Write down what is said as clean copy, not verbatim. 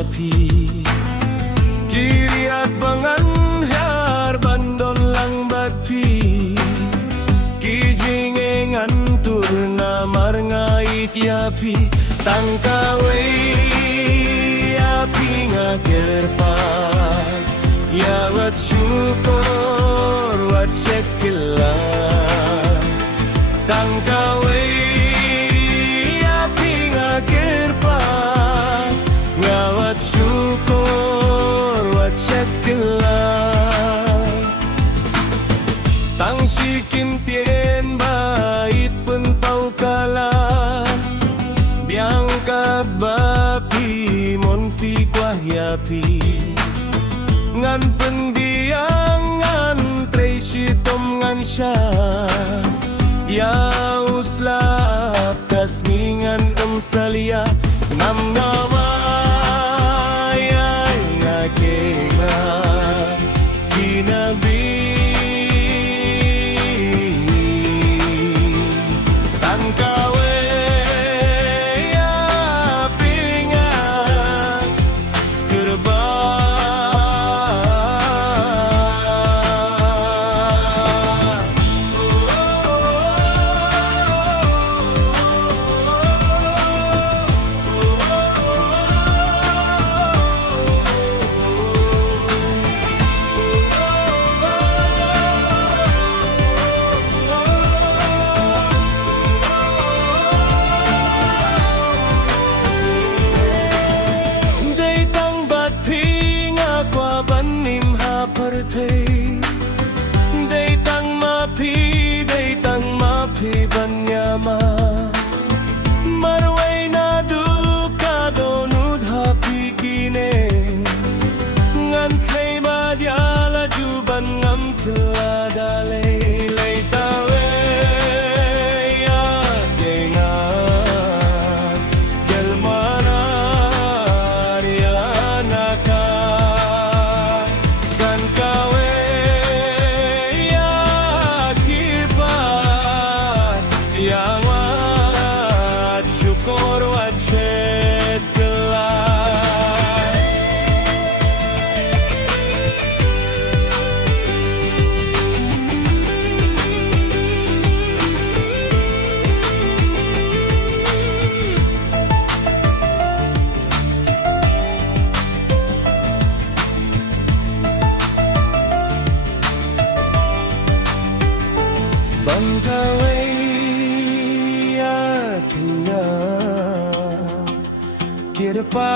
api. Kiri at bangan har bandon lang bagpi. Kijing antur na marngait yapi. Tangkaway api nga kerpag. Yawat syukur wat sekila. Tangkaway api nga kerpag. Ngawat syukur wat sekila. Tang sikin tien bait pun tau kala. Biang ka bapi mon fi kwa yapi. Ngan pendiang ngan Tracy tom ngan siya. Ya uslap kas ngingan salia. Nam ngaway ay ngakela. Ginabi day tang mapi banyama marway na duka donud hapi kine ngan kay madyala juban ngam pila dalay lay tawe ya dengar kelmana riana ka kan kawe Bangkaway ating na kirpa.